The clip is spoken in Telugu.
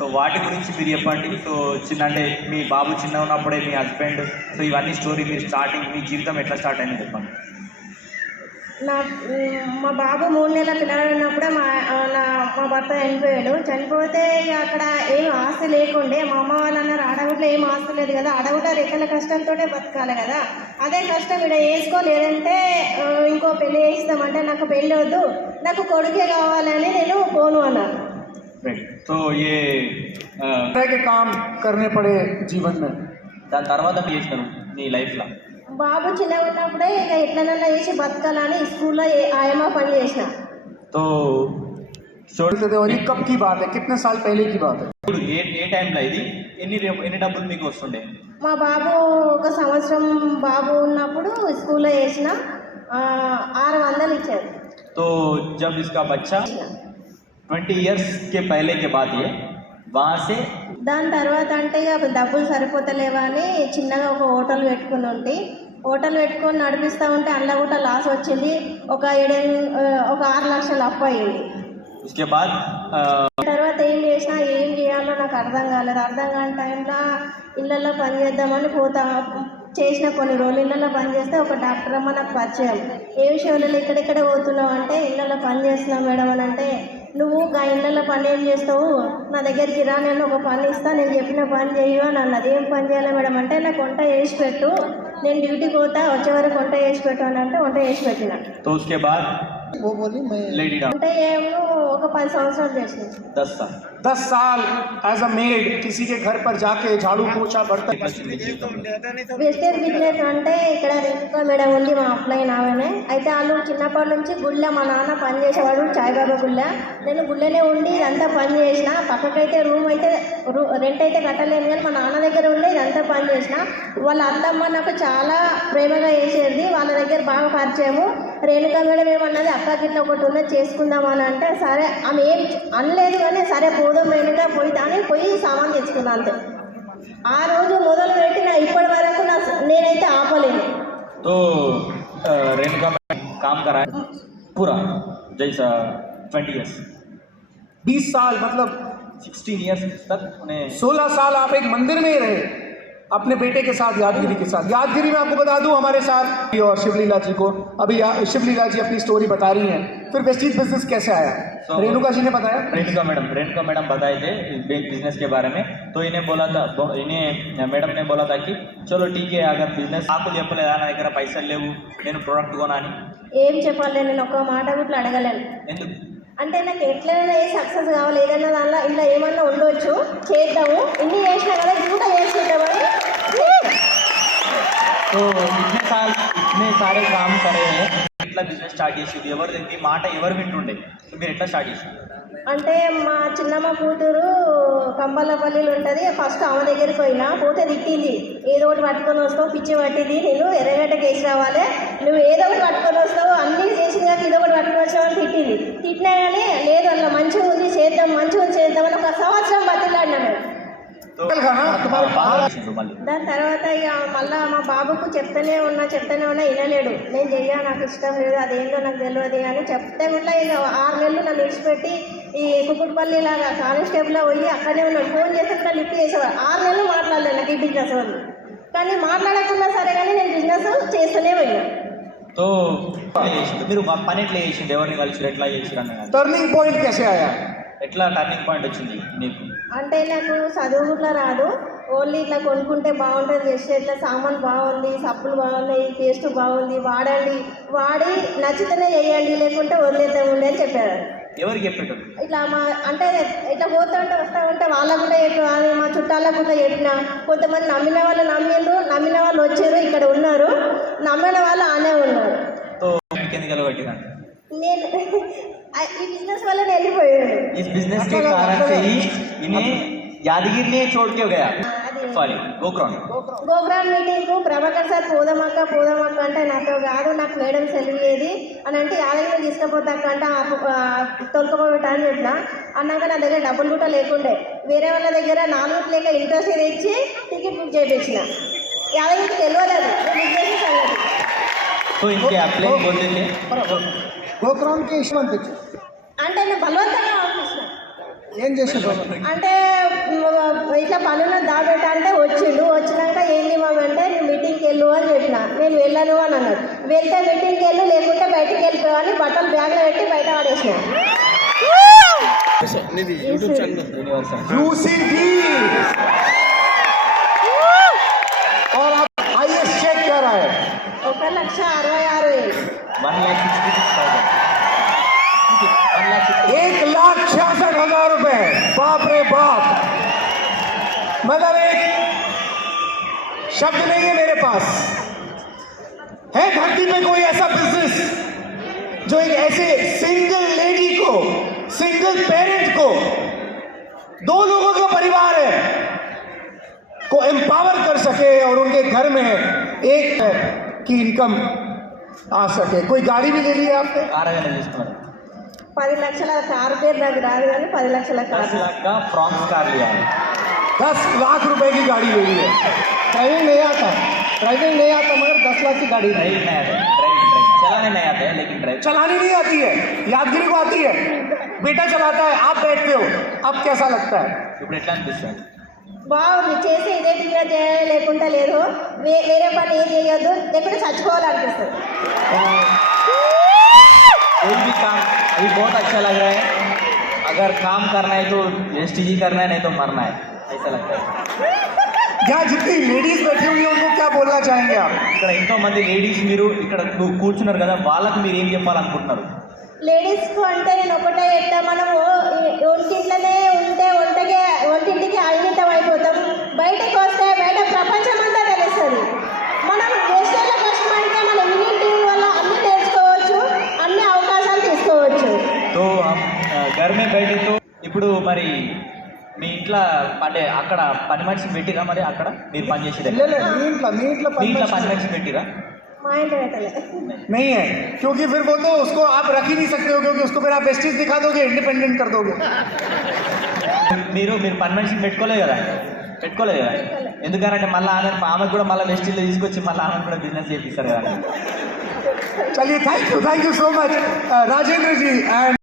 సో వాటి గురించి మీరు చెప్పండి. సో చిన్న అంటే మీ బాబు చిన్న ఉన్నప్పుడే మీ హస్బెండ్ సో ఇవన్నీ స్టోరీ మీరు స్టార్టింగ్ మీ జీవితం ఎట్లా స్టార్ట్ అయింది చెప్పండి. నా మా బాబు మూడు నెలల పిల్లలు ఉన్నప్పుడే మా నా మా భర్త చనిపోయాడు. చనిపోతే అక్కడ ఏం ఆస్తి లేకుండే మా అమ్మ వాళ్ళు అన్నారు అడవుట్లో ఏం ఆస్తి లేదు కదా అడవుట రెక్కల కష్టంతోనే బతకాలి కదా. అదే కష్టం ఇక్కడ వేసుకోలేదంటే ఇంకో పెళ్ళి చేస్తామంటే నాకు పెళ్ళి వద్దు నాకు కొడుకే కావాలని నేను రైట్ సో ఏ ఆ, तरह के काम करने पड़े जीवन में దాని తర్వాత మీరు చేసినారు మీ లైఫ్లో బాబు చిన్నగా ఉన్నప్పుడే ఇక ఎట్లనన్నా చేసి బతకాలని స్కూల్లో ఏ- ఆయమ్మ పని చేసిన సో సో बोलते थे और ये कब की बात है कितने साल पहले की बात है ఇప్పుడు ఏ ఏ టైంలో ఇది ఎన్ని రే- ఎన్ని డబ్బులు మీకు వస్తుండే మా బాబు ఒక సంవత్సరం బాబు ఉన్నప్పుడు స్కూల్లో వేసిన ఆ, ఆరు వందలు ఇచ్చారు तो जब इसका बच्चा ట్వంటీ ఇయర్స్ కే పైలే కే వాసే దాని తర్వాత అంటే ఇక డబ్బులు సరిపోతలేవా అని చిన్నగా ఒక హోటల్ పెట్టుకుని ఉండి హోటల్ పెట్టుకొని నడిపిస్తూ ఉంటే అందులో కూడా లాస్ వచ్చింది. ఒక ఏడెన్ ఒక ఆరు లక్షలు అప్పు అయింది తర్వాత ఏం చేసినా ఏం చేయాలో నాకు అర్థం కాలేదు. అర్థం కాని టైంలో ఇళ్ళల్లో పని చేద్దామని పోతా. చేసిన కొన్ని రోజులు ఇళ్ళల్లో పని చేస్తే ఒక డాక్టర్ అమ్మ నాకు పరిచయం. ఏ విషయంలో ఇక్కడెక్కడ పోతున్నావు అంటే ఇళ్ళల్లో పని చేస్తున్నాం మేడం అని అంటే నువ్వు గా ఇళ్ళల్లో పని ఏం చేస్తావు? నా దగ్గరికి రా నేను ఒక పని ఇస్తా నేను చెప్పిన పని చేయు అని అన్నది. ఏం పని చేయాలి మేడం అంటే నాకు వంట వేసి పెట్టు. నేను డ్యూటీకి పోతా వచ్చే వరకు వంట వేసి పెట్టు అని అంటే వంట వేసి పెట్టిన. అంటే वो पाँच संवत्सराल చేసింది. दस साल दस साल एज अ मेड किसी के घर पर जाके झाड़ू पोछा बर्तन వెస్టర్న్ అంటే ఇక్కడ రేఖా మేడం ఉంది మా అప్లైన్ ఆమెనే. అయితే వాళ్ళు చిన్నప్పటి నుంచి గుళ్ళ మా నాన్న పని చేసేవాడు సాయిబాబా గుళ్ళ. నేను గుళ్ళనే ఉండి ఇదంతా పని చేసిన. పక్కకైతే రూమ్ అయితే రూ రెంట్ అయితే కట్టలేను కానీ మా నాన్న దగ్గర ఉండి ఇదంతా పని చేసిన. వాళ్ళ అత్తమ్మ నాకు చాలా ప్రేమగా చేసేది. వాళ్ళ దగ్గర బాగా పరిచయము. రేణుకా మేడం ఏమన్నది అక్క గిట్ల ఒకటి ఉన్నది చేసుకుందామని అంటే సరే ఆమె ఏం అనలేదు కానీ సరే పోదాం రేణుకా పోయి అని పోయి సామాన్ తెచ్చుకున్నాను అంతే ఆ రోజు మొదలు పెట్టిన ఇప్పటి వరకు నా నేనైతే ఆపలేను तो अ, रेणुका में काम करा है पूरा जैसा ट्वेंटी इयर्स बीस साल मतलब सिक्सटीन इयर्स तक उन्हें सोलह साल आप एक मंदिर में ही रहे अपने बेटे के साथ यादगिरी के साथ यादगिरी में आपको बता दूं हमारे साथ और शिवलीला जी को अभी या- शिवलीला जी अपनी स्टोरी बता रही हैं फिर वेस्टीज बिजनेस कैसे आया So- रेणुका जी ने बताया रेणुका मैडम रेणुका मैडम बताए थे बिजनेस के बारे में तो इन्हें बोला था बो- इन्हें मैडम ने बोला था कि चलो ठीक है अगर बिजनेस నాకు చెప్పలేదా నా దగ్గర పైసలు లేవు నేను ప్రోడక్ట్ కొనా అని ఏం చెప్పాలి నేను ఒక్క మాట కూడా అడగలేను ఎందుకు అంటే నాకు ఎట్లైనా ఏ సక్సెస్ కావాలి ఏదైనా దానిలో ఇలా ఏమన్నా ఉండొచ్చు చేద్దాము ఇన్ని చేసినా కదా ఇది కూడా సో ఇట్నే సార్ ఇట్నే సారే కామ్ కరే ఇట్లా బిజినెస్ స్టార్ట్ చేసింది ఎవరు మీ మాట ఎవరు వింటుండే? మీరు ఎట్లా స్టార్ట్ చేసి అంటే మా చిన్నమ్మ కూతురు కంబలపల్లిలో ఉంటుంది. ఫస్ట్ ఆమె దగ్గరికి పోయినా పోతే తిట్టింది. ఏదో ఒకటి పట్టుకొని వస్తావు పిచ్చి పట్టింది. నేను ఎర్రగడ్డకి వేసి రావాలి. నువ్వు ఏదో ఒకటి పట్టుకొని వస్తావు అన్నీ చేసిన కానీ ఏదో ఒకటి పట్టుకొని వచ్చావు అని తిట్టింది. తిట్టినా కానీ లేదు అలా మంచిగా ఉంది చేద్దాం మంచిగా చేద్దాం అని ఒక సంవత్సరం బతిలాడినాను దాని తర్వాత ఇక మళ్ళీ మా బాబుకు చెప్తనే ఉన్నా చెప్తూనే ఉన్నా వినలేడు. నేను చెయ్యా నాకు ఇష్టం లేదు అదేందో నాకు తెలియదు అని చెప్తే కూడా ఇక ఆరు నెలలు నన్ను విడిచిపెట్టి ఈ కుక్కుడుపల్లి ఇలాగా కానిస్టేబుల్లో పోయి అక్కడే ఉన్నాడు. ఫోన్ చేస్తే కూడా లిఫ్ట్ చేసేవాడు. ఆరు నెలలు మాట్లాడలేదు నాకు ఈ బిజినెస్ వాళ్ళు. కానీ మాట్లాడకుండా సరే కానీ నేను బిజినెస్ చేస్తూనే పోయినా. तो మీరు పని ఎట్లా చేసి ఎవరిని కలిసి ఎట్లా చేసిరు టర్నింగ్ పాయింట్ ఎట్లా టర్నింగ్ పాయింట్ వచ్చింది మీకు? అంటే నాకు చదువు కూడా రాదు. ఓన్లీ ఇట్లా కొనుక్కుంటే బాగుంటుంది జస్ట్ ఇట్లా సామాన్ బాగుంది సబ్బులు బాగున్నాయి పేస్ట్ బాగుంది వాడండి. వాడి నచ్చితేనే చేయండి లేకుంటే వదిలేద్దామండి అని చెప్పారు. ఎవరికి చెప్పేటప్పుడు ఇట్లా మా అంటే ఇట్లా పోతా ఉంటే వస్తూ ఉంటే వాళ్ళకు కూడా చెప్పు అది మా చుట్టాలకు కూడా చెప్పిన. కొంతమంది నమ్మిన వాళ్ళు నమ్మిండ్రు నమ్మిన వాళ్ళు వచ్చారు ఇక్కడ ఉన్నారు. నమ్మిన వాళ్ళు ఆనే ఉన్నారు. तो మీకు ఎందుకు నిలబెట్టిందంట నేను ఆ- ఈ బిజినెస్ వల్ల నేను వెళ్ళిపోయాడు इस बिजनेस के कारण से ही इन्हें यादगिर ने छोड़ के गया అది सॉरी गोकर्ण గోగ్రామ్ మీటింగ్కు ప్రభాకర్ సార్ పోదామక్క పోదామక్క అంటే నాతో కాదు నాకు మేడం సెలవులేదు అని అంటే యాదగిరి తీసుకుపోతాక అంటే తొలకపోబెట్టా అని చెప్పిన అన్నాక నా దగ్గర డబ్బులు కూడా లేకుండే వేరే వాళ్ళ దగ్గర నాలుగు లేక ఇంట్రెస్ట్ తెచ్చి టికెట్ బుక్ చేయించిన యాదగిరికి తెలియలేదు బుక్ చేసిన సంగతి तो इनके अप्लाई बोलते थे तो गोकर्ण के ईश्वंत అంటే నేను బలవంతంగా పంపించిన ఏం చేసిండ్రు అంటే మ్, ఇట్లా పనులు దాబెట్ట అంటే వచ్చిండు వచ్చినాక ఏంది మామ అంటే నువ్వు మీటింగ్కి వెళ్ళు అని చెప్పిన నేను వెళ్ళను అని అన్నాడు వెళ్తే మీటింగ్కి వెళ్ళు లేకుంటే బయటికి వెళ్ళిపోవని బట్టలు బ్యాగ్లో పెట్టి బయట పడేసిన యూనివర్సల్ यूसीबी और आप आईएस चेक क्या रहा है ఒక లక్ష అరవై ఆరు వేలు one lakh sixty six thousand one lakh sixty एक लाख छियासठ हजार रुपए बाप रे बाप मगर एक शब्द नहीं है मेरे पास है धरती में कोई ऐसा बिजनेस जो एक ऐसे सिंगल लेडी को सिंगल पेरेंट को दो लोगों का परिवार है को एम्पावर कर सके और उनके घर में एक की इनकम आ सके कोई गाड़ी भी ले ली है आपने ఆరగానే తీసుకున్నారు పది లక్షల కారు పేరు నాకు రాదు కానీ పది లక్షల दस కారు लाख का फ्रॉन्स कार लिया है दस लाख रुपए की गाड़ी ले ली है ड्राइविंग नहीं आता ड्राइविंग नहीं आता मगर दस लाख की गाड़ी नहीं ड्राइविंग नहीं आते ड्राइविंग ड्राइविंग चलाने नहीं आते हैं लेकिन ड्राइव चलानी नहीं आती है यादगिरी को आती है बेटा चलाता है आप बैठते हो अब कैसा लगता है ఇప్పుడు ఎట్లా అనిపిస్తుంది బాగుంది చేసి ఇదే దిగా చేయలేకుండా లేదు వే- వేరే పని ఏం చేయొద్దు లేకుంటే చచ్చిపోవాలనిపిస్తుంది कोई भी काम अभी बहुत अच्छा लग रहा है अगर काम करना है तो एस करना है नहीं तो मरना है ऐसा लगता है यहाँ जितनी लेडीज बैठी हुई है उनको क्या बोलना चाहेंगे आप ఇక్కడ ఎంతో మంది లేడీస్ మీరు ఇక్కడ కూ- కూర్చున్నారు కదా వాళ్ళకి మీరు ఏం చెప్పాలనుకుంటున్నారు లేడీస్కు అంటే నేను ఒకటే చెప్తా మనము ఈ ఇప్పుడు మరి మీ ఇంట్లో అంటే అక్కడ పని మనిషి పెట్టిరా మరి అక్కడ మీరు పని చేసే దగ్గర ले ले नींद ला नींद ला మీ ఇంట్లో పని మనిషి పెట్టిరా మా ఇంటి పెట్టలే नहीं है क्योंकि फिर वो तो उसको आप रख ही नहीं सकते हो क्योंकि उसको फिर आप वेस्टेज दिखा दोगे इंडिपेंडेंट कर दोगे మీరు మీరు పని మనిషిని పెట్టుకోలేదు కదా పెట్టుకోలేదు కదా ఎందుకంటే మళ్ళీ ఆమె ఆమెకు కూడా మళ్ళీ వెస్టీలో తీసుకొచ్చి మళ్ళీ ఆమె కూడా బిజినెస్ చేపిస్తారు కదా चलिए thank you thank you so much Rajendra ji and